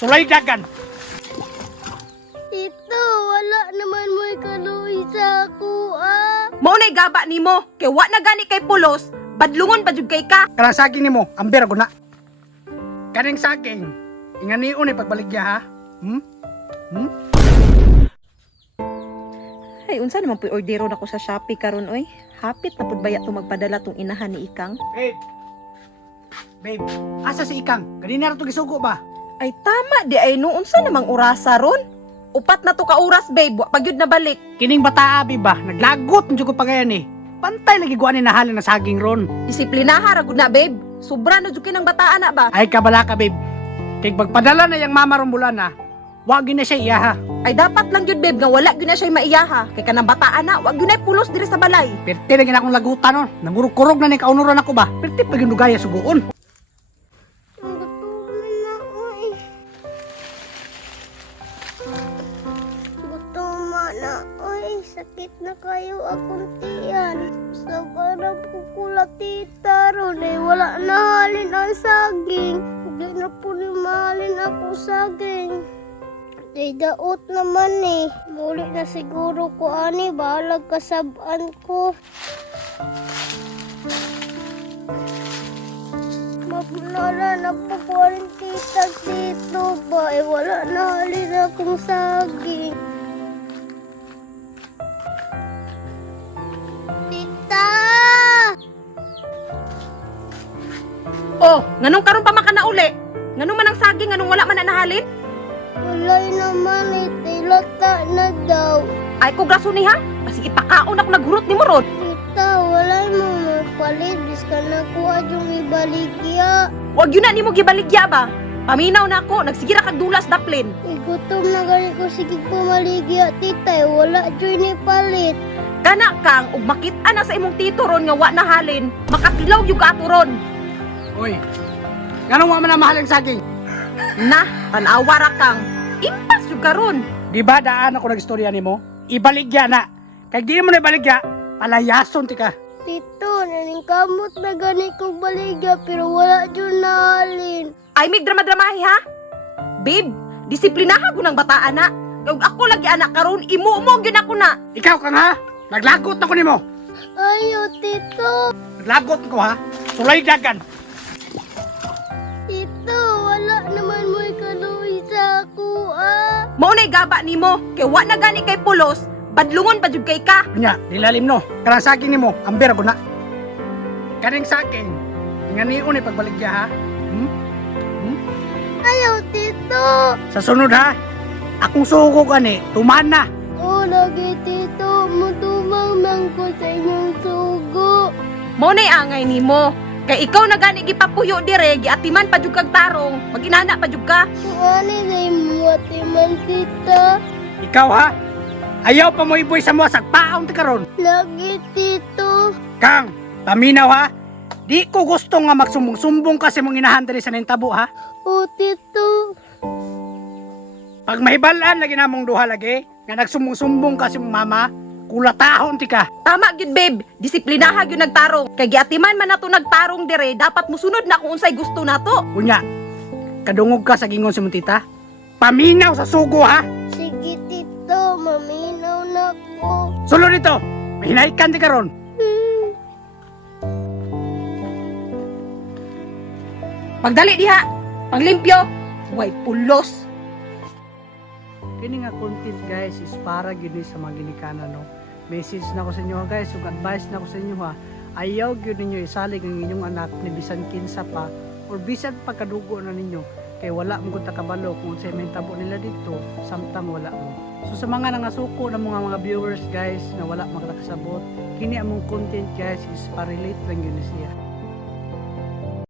Sulay dagan. Ito, wala naman mo'y kaluoy sa ako, Mao nay gaba nimo, kay wa na gani kay pulos, badlungon pa jud kay ka. Kanang saging nimo, amber ako na. Kaning saging, inganiun ni pagbaligya ha. Ay, unsa naman puy ordero nako sa Shopee karon oy? Hapit na pud baya to magpadala tong inahan ni Ikang. Babe, asa si Ikang? Ganina ra to gisugo ba? Ay tama di ay no unsa namang orasa ron? Upat na to ka oras babe, wa pagyud na balik. Kining bata abi ba? Naglagot nyo ko pa kaya ni. Pantay lagi guan ni nahalin na saging ron. Disiplinaha ra gud na babe. Sobra na jud kinang bataan na ba? Ay kabala ka babe. Kay pagpadala na yang mama ron bulan na, wag na siya iyaha. Ay dapat lang jud babe nga wala gyud na siya maiyaha kay kanang bataan na wag gyud na pulos diri sa balay. Perti lagi na akong lagutan no. Nagurog-kurog na ni kaunuran ako ba? Perti pa yung lugaya suguon. Sakit na kayo akong tiyan. Sa karang pukulatita ron wala na halin ang saging. Hindi na po ni mahalin ako saging. Di daot naman Muli na siguro ko ani, bahalag kasabaan ko. Mapulala na po ko rin tita dito ba? Wala na halin akong saging. Oh, nganong karon pa maka na uli? Nganong man ang saging nganong wala man na nahalin? Walay naman tilata na daw. Ay ko graso ni ha? Kasi ipakaon ako naghurot ni mo ron. Tita, walay mo magpalit. Bis ka na kuha yung ibaligya. Wag yun na nimo gibaligya ba? Paminaw na ako, nagsigira kag dulas daplin. Igutom na gali ko sige pumaligya, tita. Wala dyan ni palit. Kana kang ug makit-an na sa imong tito ron nga wa nahalin, makatilaw yung ka ato ron. Oy, ganun mo man na mahal ang saging. Na, tanawa ra kang. Impas yung karon. Di ba daan ako nag-istorya ni mo? Ibaligya na. Kaya di mo na ibaligya, palayason ti ka. Tito, naningkamot na gani kong baligya pero wala dyan na halin. Ay mig drama-dramahi ha? Babe, disiplinaha ko ng bataan na. Kag ako lagi anak karon, imumo gyud ako na. Ikaw kang ha? Naglagot na ko ni mo. Ayo, tito. Naglagot ko ha? Sulay dagan. Tito, wala naman mo'y kaluoy sa ako, Mao nay gaba nimo, kay wa na gani kay pulos, badlungon pa jud kay ka. Nya, nilalim no. Kanang saging ni mo, amber ako na. Kaning saging, inganiun ni pagbaligya ha? Ayaw, tito. Sa sunod ha, akong suko gani, tuman na. O, lagi, tito. Mutumang man ko sa inyong sugo. Mao nay angay nimo, kay ikaw na gani gipapuyo dire, giatiman pa jud kag tarong, maginana pa jud ka. Ani na yung atiman, tita. Ikaw ha? Ayaw pa mo iboy sa mga sagpaon ti karon. Lagi, tito. Kang, paminaw ha? Di ko gusto nga magsumbong-sumbong kasi mong inahan diri sa nintabo ha? O, tito. Pag mahibalaan lagi namong duha lagi, nga nagsumbong-sumbong kasi mong mama, kulatahon ti ka. Tama gyud babe, disiplinaha gyud nagtarong. Kay giatiman man nato nagtarong dire, dapat musunod na kung unsay gusto nato. Kunya, kadungog ka sa gingon si mong tita. Paminaw sa sugo ha? Sige, tito. Maminaw na ko. Sulod dito, mahinaikan ti karon. Pagdali diha, paglimpyo, way pulos. Kini nga content guys is para gyud ni sa mga ginikanan no. Message na ko sa inyo guys, ug advice na ko sa inyo ha. Ayaw gyud ninyo isalig ang inyong anak ni bisan kinsa pa or bisan pagkadugo na ninyo kay wala mo gud takabalo kung sa tabo nila dito samtang wala mo. So sa mga nangasuko na mga viewers guys na wala makakasabot, kini among content guys is para relate lang yun siya.